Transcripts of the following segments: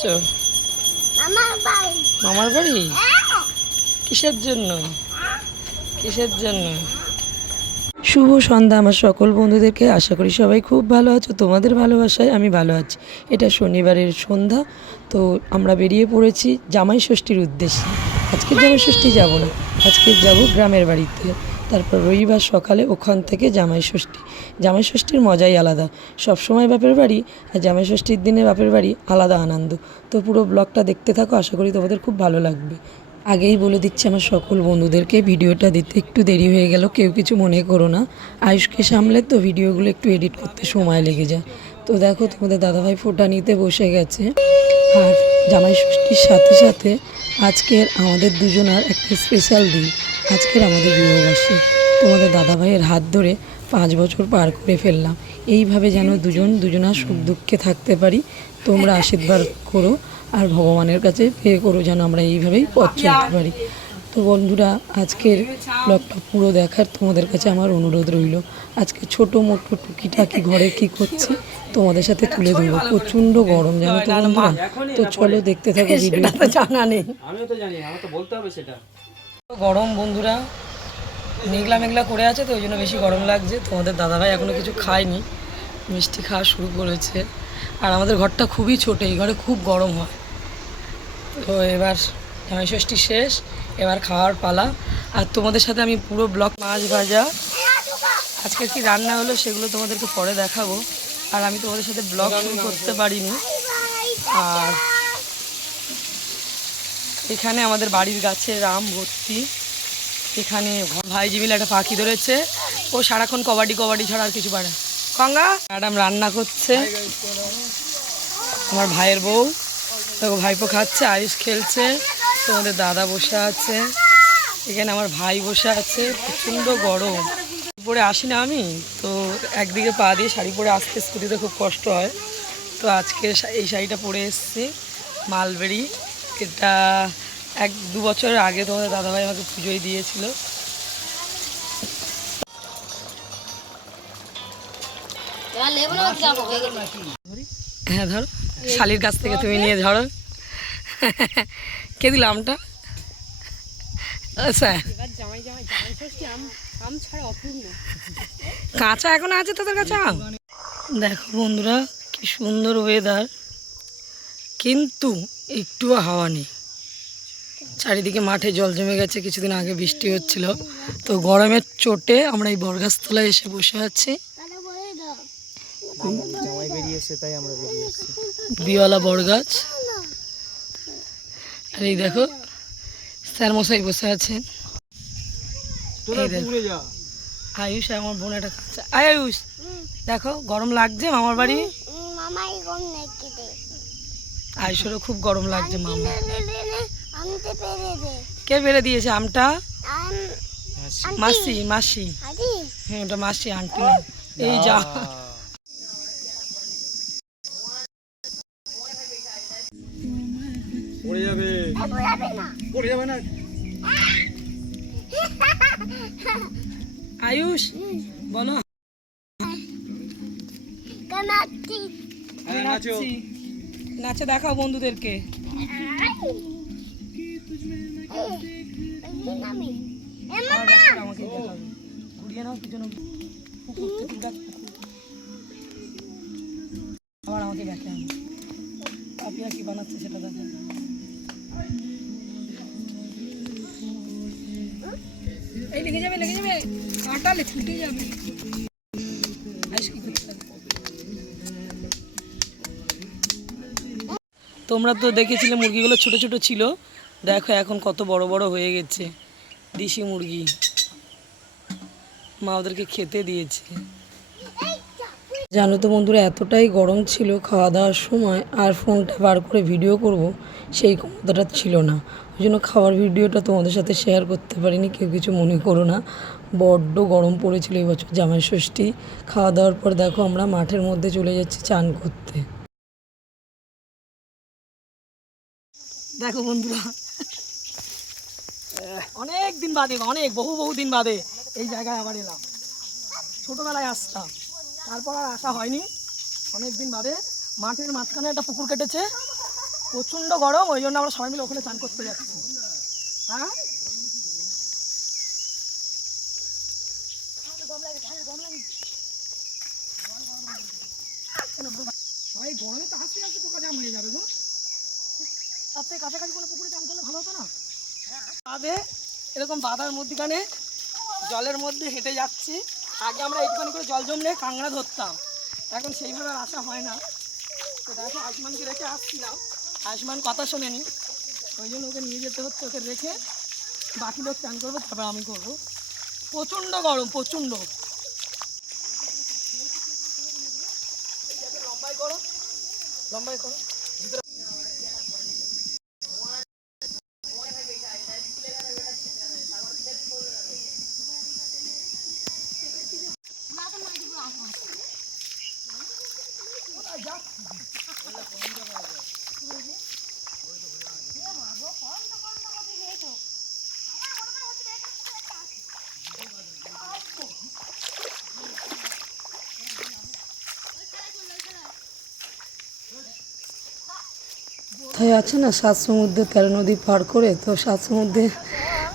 এসছো? মামার বাড়ি? কিসের জন্য? কিসের জন্য? শুভ সন্ধ্যা আমার সকল বন্ধুদেরকে। আশা করি সবাই খুব ভালো আছো। তোমাদের ভালোবাসায় আমি ভালো আছি। এটা শনিবারের সন্ধ্যা। তো আমরা বেরিয়ে পড়েছি জামাই ষষ্ঠীর উদ্দেশ্যে। আজকের জামাই ষষ্ঠী যাব না, আজকে যাব গ্রামের বাড়িতে। তারপর রবিবার সকালে ওখান থেকে জামাই ষষ্ঠী। জামাই ষষ্ঠীর মজাই আলাদা। সবসময় বাপের বাড়ি, আর জামাই ষষ্ঠীর দিনে বাপের বাড়ি আলাদা আনন্দ। তো পুরো ব্লগটা দেখতে থাকো, আশা করি তোমাদের খুব ভালো লাগবে। আগেই বলে দিচ্ছি আমার সকল বন্ধুদেরকে, ভিডিওটা দিতে একটু দেরি হয়ে গেল, কেউ কিছু মনে করো না। আয়ুষকে সামলে তো ভিডিওগুলো একটু এডিট করতে সময় লেগে যায়। তো দেখো তোমাদের দাদাভাই ফোঁটা নিতে বসে গেছে। আর জামাই ষষ্ঠীর সাথে সাথে আজকের আমাদের দুজনার একটা স্পেশাল দিন। আজকের আমাদের বিবাহবার্ষিকী। তোমাদের দাদাভাইয়ের হাত ধরে 5 বছর পার করে ফেললাম। এইভাবে যেন দুজনার সুখ দুঃখে থাকতে পারি। তোমরা আশীর্বাদ করো আর ভগবানের কাছে প্রে করো যেন আমরা এইভাবেই পথ চলতে পারি। তো বন্ধুরা, আজকের ব্লগটা পুরো দেখার তোমাদের কাছে আমার অনুরোধ রইল। আজকে ছোটো মোটো টুকিটাকি ঘরে কি করছি তোমাদের সাথে তুলে ধরবো। প্রচণ্ড গরম জানো তো বন্ধুরা। তো চলো দেখতে থাকো ভিডিওটা। জানা নেই, আমিও তো জানি, আমার তো বলতে হবে সেটা। গরম বন্ধুরা, মেঘলা মেঘলা করে আছে, তো ওই জন্য বেশি গরম লাগছে। তোমাদের দাদাভাই এখনও কিছু খায়নি, মিষ্টি খাওয়া শুরু করেছে। আর আমাদের ঘরটা খুবই ছোটো, এই ঘরে খুব গরম হয়। তো এবার জামাই ষষ্ঠী শেষ, এবার খাওয়ার পালা। আর তোমাদের সাথে আমি পুরো ব্লগ, মাছ ভাজা, আজকে কি রান্না হলো সেগুলো তোমাদেরকে পরে দেখাবো। আর আমি তোমাদের সাথে ব্লগ শুরু করতে পারিনি। আর এখানে আমাদের বাড়ির গাছে আম ভর্তি। এখানে ভাইজি মিলে একটা পাখি ধরেছে, ও সারাক্ষণ কবাডি কবাডি ছাড়া আর কিছু পারে। গঙ্গা ম্যাডাম রান্না করছে, আমার ভাইয়ের বউ, দেখো ভাইপো খাচ্ছে, আয়ুষ খেলছে, তোমাদের দাদা বসে আছে, এখানে আমার ভাই বসে আছে। প্রচণ্ড গরম, পরে আসি না আমি তো, একদিকে পা দিয়ে শাড়ি পরে আসতে স্কুটিতে খুব কষ্ট হয়। তো আজকে এই শাড়িটা পরে এসেছি, মালবেরি। এটা 1-2 বছর আগে তোমাদের দাদাভাই আমাকে পুজোয় দিয়েছিল। হ্যাঁ ধরো, শালির কাছ থেকে তুমি নিয়ে ধরো। কে দিল আমটা? আচ্ছা, কাঁচা এখন আছে তোদের কাছে আম? দেখো বন্ধুরা, কি সুন্দর ওয়েদার, কিন্তু একটুও হাওয়া নেই। চারিদিকে মাঠে জল জমে গেছে, কিছুদিন আগে বৃষ্টি হচ্ছিল। তো গরমের চোটে আমরা এই বরগাছতলায় এসে বসে আছি। বিওয়ালা বরগাছ। আর এই দেখো স্যার মশাই বসে আছেন। আয়ুষ আমার বোন একটা কাঁচা। আয়ুষ দেখো, গরম লাগছে মামার বাড়ি? আয়ুষেরও খুব গরম লাগছে। মামা কে পেরে দিয়েছে আমটা? মাসি। মাসি, হ্যাঁ ওটা মাসি, আন্টি না। এই যা, পড়ে যাবে, পড়ে যাবে না। আয়ুষ বলো, নাচে দেখাও বন্ধুদেরকে। আমাকে ঘুরিয়ে নাও পিছনে, আবার আমাকে দেখে আনো। পাপিয়া কি বানাচ্ছে সেটা দেখো। এই লেগে যাবে, লেগে যাবে, কাটালে ছুটে যাবে। তোমরা তো দেখেছিলে মুরগিগুলো ছোট ছোট ছিল, দেখো এখন কত বড় বড় হয়ে গেছে। দেশি মুরগি, মা ওদেরকে খেতে দিয়েছে। জানো তো বন্ধুরা, এতটাই গরম ছিল খাওয়া দাওয়ার সময়, আর ফোনটা বার করে ভিডিও করব সেই ক্ষমতাটা ছিল না। ওই জন্য খাওয়ার ভিডিওটা তোমাদের সাথে শেয়ার করতে পারিনি, কেউ কিছু মনে করো না। বড্ড গরম পড়েছিল এই বছর জামাই ষষ্ঠী। খাওয়া দাওয়ার পর দেখো আমরা মাঠের মধ্যে চলে যাচ্ছি চান করতে। দেখো বন্ধুরা, অনেক দিন বাদে, বহু দিন বাদে এই জায়গায় আবার এলাম। ছোটবেলায় আসতাম, তারপর আর আসা হয়নি। অনেক দিন বাদে মাঠের মাঝখানে একটা পুকুর কেটেছে, প্রচণ্ড গরম, ওই জন্য আমরা সবাই মিলে ওখানে চান করতে যাচ্ছি। হ্যাঁ ভাই গরমে তো হাসতে হাসতে পোকা জাম হয়ে যাবে গো। তার থেকে কাছাকাছি কোনো পুকুরে চান করলে ভালো হতো না? বাদে এরকম বাধার মধ্যখানে জলের মধ্যে হেঁটে যাচ্ছি। আগে আমরা একটুখানি করে জল জমলে কাঁকড়া ধরতাম, এখন সেইভাবে আর আসা হয় না। তো দেখো আয়ুষ্মানকে রেখে আসছিলাম, আয়ুষ্মান কথা শোনেনি, ওই জন্য ওকে নিয়ে যেতে হচ্ছে। ওকে রেখে বাকি লোক চান করবো, তারপর আমি করবো। প্রচণ্ড গরম, প্রচণ্ড। লম্বাই করো, লম্বাই করো। তাই আছে না 7 সমুদ্র 13 নদী পার করে, তো 7 সমুদ্রের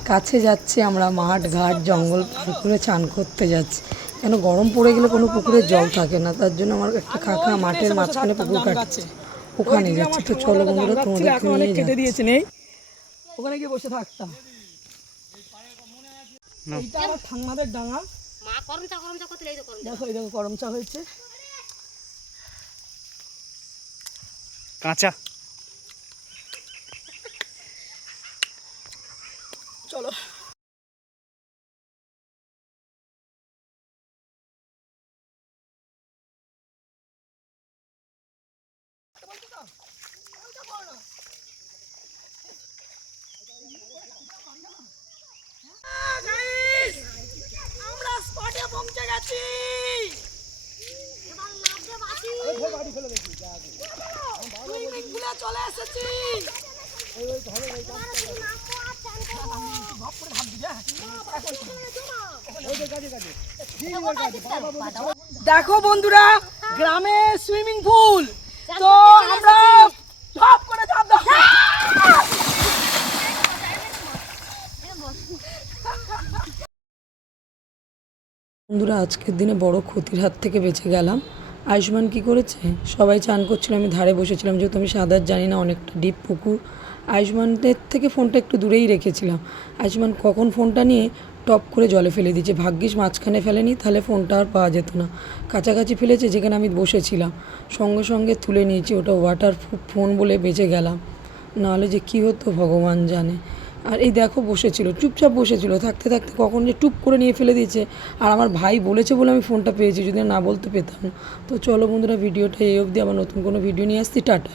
কাছে যাচ্ছি আমরা, মাঠ ঘাট জঙ্গল পার করে চান করতে যাচ্ছি। কেন গরম পড়ে গেলে কোনো পুকুরে জল থাকে না, তার জন্য আমার একটা কাকা মাঠের মাঝখানে পুকুর কাটছে, ওখানে যাচ্ছি। তো চলো বন্ধুরা তোমাদেরকে নিয়ে যাচ্ছি। নেই ওখানে গিয়ে বসে থাকতাম। এইটা আমার ঠান্নাদের ডাঙা। দেখো এই দেখো গরম চা হয়েছে কাঁচা। চলো আমরা স্পটে পৌঁছে গেছি। চলে এসেছি। দেখো বন্ধুরা, গ্রামে সুইমিং পুল, তো আমরা সব করে চাপ দাও। বন্ধুরা আজকের দিনে বড় ক্ষতির হাত থেকে বেঁচে গেলাম। আয়ুষ্মান কি করেছে, সবাই চান করছিল, আমি ধারে বসেছিলাম, যেহেতু আমি সাঁতার জানি না, অনেকটা ডিপ পুকুর। আয়ুষ্মানের থেকে ফোনটা একটু দূরেই রেখেছিলাম। আয়ুষ্মান কখন ফোনটা নিয়ে টপ করে জলে ফেলে দিয়েছে। ভাগ্যিস মাঝখানে ফেলেনি, তাহলে ফোনটা আর পাওয়া যেত না। কাছাকাছি ফেলেছে যেখানে আমি বসেছিলাম, সঙ্গে সঙ্গে তুলে নিয়েছি। ওটা ওয়াটার ফোন বলে বেঁচে গেলাম, নাহলে যে কী হতো ভগবান জানে। আর এই দেখো বসেছিল, চুপচাপ বসেছিল, থাকতে থাকতে কখন যে টুপ করে নিয়ে ফেলে দিয়েছে। আর আমার ভাই বলেছে বলে আমি ফোনটা পেয়েছি, যদি না বলতে পেতাম না। তো চলো বন্ধুরা ভিডিওটা এই অবধি, আবার নতুন কোনো ভিডিও নিয়ে আসছি। টাটা।